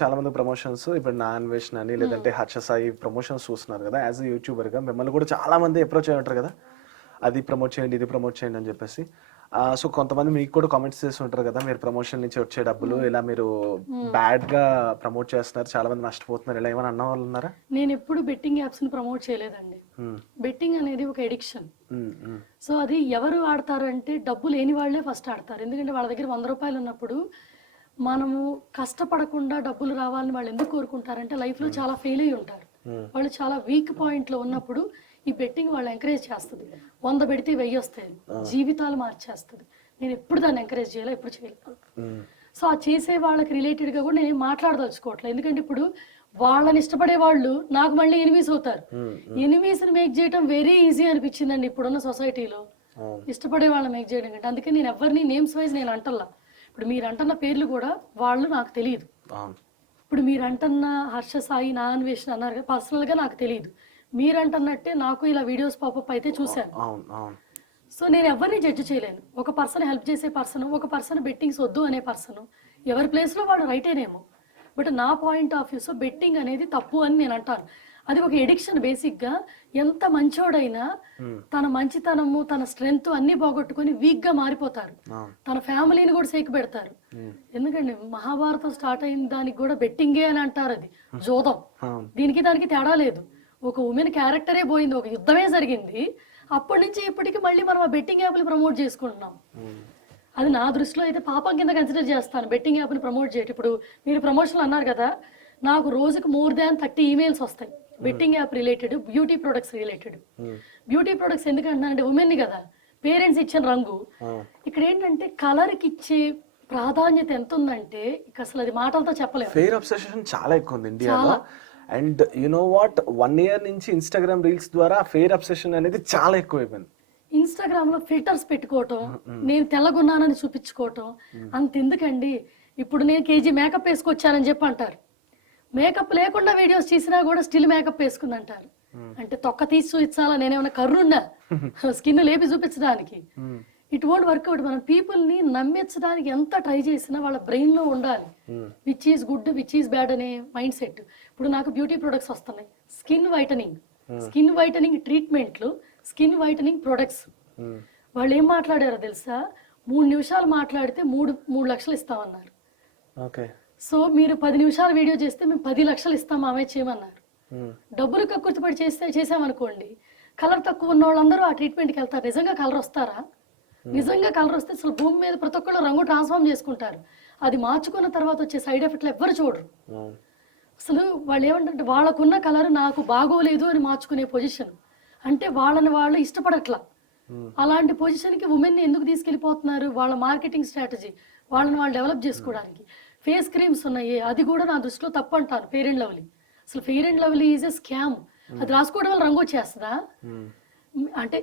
చాలా మంది ప్రమోషన్స్ ఇప్పుడు నా అన్వేషణ అని లేదంటే హర్ష సాయి ప్రమోషన్స్ చూస్తున్నారు కదా. యాజ్ యూట్యూబర్ గా మిమ్మల్ని కూడా చాలా మంది అప్రోచ్ అయ్యి ఉంటారు కదా, అది ప్రమోట్ చేయండి ఇది ప్రమోట్ చేయండి అని చెప్పేసి. సో కొంతమంది మీకు కూడా కామెంట్స్ చేస్తుంటారు కదా, మీరు ప్రమోషన్ నుంచి వచ్చే డబ్బులు ఇలా మీరు బ్యాడ్ గా ప్రమోట్ చేస్తున్నారు, చాలా మంది నష్టపోతున్నారు, ఇలా ఏమైనా అన్న వాళ్ళు ఉన్నారా? నేను ఎప్పుడు బెట్టింగ్ యాప్స్ ని ప్రమోట్ చేయలేదండి. బెట్టింగ్ అనేది ఒక ఎడిక్షన్. సో అది ఎవరు ఆడతారు అంటే డబ్బు లేని వాళ్ళే ఫస్ట్ ఆడతారు. ఎందుకంటే వాళ్ళ దగ్గర 100 రూపాయలు ఉన్నప్పుడు మనము కష్టపడకుండా డబ్బులు రావాలని వాళ్ళు ఎందుకు కోరుకుంటారంటే లైఫ్ లో చాలా ఫెయిల్ అయ్యి ఉంటారు. వాళ్ళు చాలా వీక్ పాయింట్ లో ఉన్నప్పుడు ఈ బెట్టింగ్ వాళ్ళు ఎంకరేజ్ చేస్తుంది. 100 పెడితే 1000 వస్తాయి, జీవితాలు మార్చేస్తుంది. నేను ఎప్పుడు దాన్ని ఎంకరేజ్ చేయాలి, ఎప్పుడు చేయలేదు. సో ఆ చేసే వాళ్ళకి రిలేటెడ్ గా కూడా నేను మాట్లాడదలుచుకోవట్లేదు. ఎందుకంటే ఇప్పుడు వాళ్ళని ఇష్టపడే వాళ్ళు నాకు మళ్ళీ ఎనిమీస్ అవుతారు. ఎనిమీస్ ని మేక్ చేయడం వెరీ ఈజీ అనిపించిందండి ఇప్పుడున్న సొసైటీలో, ఇష్టపడే వాళ్ళని మేక్ చేయడం కంటే. అందుకే నేను ఎవరిని నేమ్స్ వైజ్ నేను అంటల్లా. ఇప్పుడు మీరు అంటున్న పేర్లు కూడా వాళ్ళు నాకు తెలియదు. ఇప్పుడు మీరు అంటున్న హర్ష సాయి నా అన్వేషణ అన్నారు కదా, పర్సనల్ గా నాకు తెలియదు. మీరు అంటున్నట్టే నాకు ఇలా వీడియోస్ పాపప్ అయితే చూశాను. సో నేను ఎవరిని జడ్జ్ చేయలేను. ఒక పర్సన్ హెల్ప్ చేసే పర్సన్, ఒక పర్సన్ బెట్టింగ్స్ వద్దు అనే పర్సన్, ఎవరి ప్లేస్ లో వాడు రైటేనేమో. బట్ నా point of view so betting అనేది తప్పు అని నేను అంటాను. అది ఒక ఎడిక్షన్. బేసిక్ గా ఎంత మంచోడైనా తన మంచితనము తన స్ట్రెంగ్త్ అన్ని పోగొట్టుకుని వీక్ గా మారిపోతారు. తన ఫ్యామిలీని కూడా సేక్ పెడతారు. ఎందుకంటే మహాభారతం స్టార్ట్ అయిన దానికి కూడా బెట్టింగే అని అంటారు. అది జోదం. దీనికి దానికి తేడా లేదు. ఒక ఉమెన్ క్యారెక్టరే పోయింది, ఒక యుద్ధమే జరిగింది. అప్పటి నుంచి ఇప్పటికి మళ్ళీ మనం ఆ బెట్టింగ్ యాప్ని ప్రమోట్ చేసుకుంటున్నాం. అది నా దృష్టిలో అయితే పాపం కింద కన్సిడర్ చేస్తాను బెట్టింగ్ యాప్ని ప్రమోట్ చేయటం. ఇప్పుడు మీరు ప్రమోషన్ అన్నారు కదా, నాకు రోజుకు మోర్ దాన్ 30 ఈమెయిల్స్ వస్తాయి betting app related, beauty products related. Beauty products ఎందుకంటున్నానంటే ఉమెన్ కదా, పేరెంట్స్ ఇచ్చిన రంగు. ఇక్కడ ఏంటంటే కలర్ కి ఇచ్చే ప్రాధాన్యత ఎంత ఉందంటే అసలు అది మాటలతో చెప్పలేదు. ఫెయిర్ అబ్సెషన్ చాలా ఎక్కువ ఉంది ఇండియాలో. And you know what, 1 year నుంచి ఇన్స్టాగ్రామ్ రీల్స్ ద్వారా ఫెయిర్ అబ్సెషన్ అనేది చాలా ఎక్కువైపోయింది. ఇన్స్టాగ్రామ్ లో ఫిల్టర్స్ పెట్టుకోవటం, నేను తెల్లగున్నానని చూపించుకోవటం, అంతెందుకండి. ఇప్పుడు నేను కేజీ మేకప్ వేసుకొచ్చానని చెప్పి అంటారు. మేకప్ లేకుండా వీడియోస్ చేసినా కూడా స్టిల్ మేకప్ వేసుకుని అంటారు. అంటే తొక్క తీసి చూపించాలా, నేనేమన్నా కర్రున్నా స్కిన్ లేపి చూపించడానికి? It won't work out. మనం పీపుల్ ని నమ్మించడానికి ఎంత ట్రై చేసినా వాళ్ళ బ్రెయిన్ లో ఉండాలి which is good which is bad అనే మైండ్ సెట్. ఇప్పుడు నాకు బ్యూటీ ప్రొడక్ట్స్ వస్తున్నాయి, స్కిన్ వైటనింగ్ ట్రీట్మెంట్లు, స్కిన్ వైటనింగ్ ప్రొడక్ట్స్. వాళ్ళు ఏం మాట్లాడారో తెలుసా? 3 నిమిషాలు మాట్లాడితే 3 లక్షలు ఇస్తామన్నారు. సో మీరు 10 నిమిషాలు వీడియో చేస్తే మేము 10 లక్షలు ఇస్తాం ఆమె చేయమన్నారు. డబ్బులు కక్కుర్తిపడి చేసామనుకోండి, కలర్ తక్కువ ఉన్న వాళ్ళందరూ ఆ ట్రీట్మెంట్కి వెళ్తారు. నిజంగా కలర్ వస్తారా? నిజంగా కలర్ వస్తే అసలు భూమి మీద ప్రతి ఒక్కళ్ళు రంగు ట్రాన్స్ఫార్మ్ చేసుకుంటారు. అది మార్చుకున్న తర్వాత వచ్చే సైడ్ ఎఫెక్ట్లు ఎవ్వరు చూడరు. అసలు వాళ్ళు ఏమంటే వాళ్ళకున్న కలర్ నాకు బాగోలేదు అని మార్చుకునే పొజిషన్. అంటే వాళ్ళని వాళ్ళు ఇష్టపడట్లా. అలాంటి పొజిషన్ కి ఉమెన్ ఎందుకు తీసుకెళ్లిపోతున్నారు? వాళ్ళ మార్కెటింగ్ స్ట్రాటజీ, వాళ్ళని వాళ్ళు డెవలప్ చేసుకోవడానికి. ఫేస్ క్రీమ్స్ ఉన్నాయి, అది కూడా నా దృష్టిలో తప్పు అంటారు. ఫెయిర్ అండ్ లవ్లీ, అసలు fair and lovely is a scam. అది రాసుకోవడం వల్ల రంగు వచ్చేస్తుందా? అంటే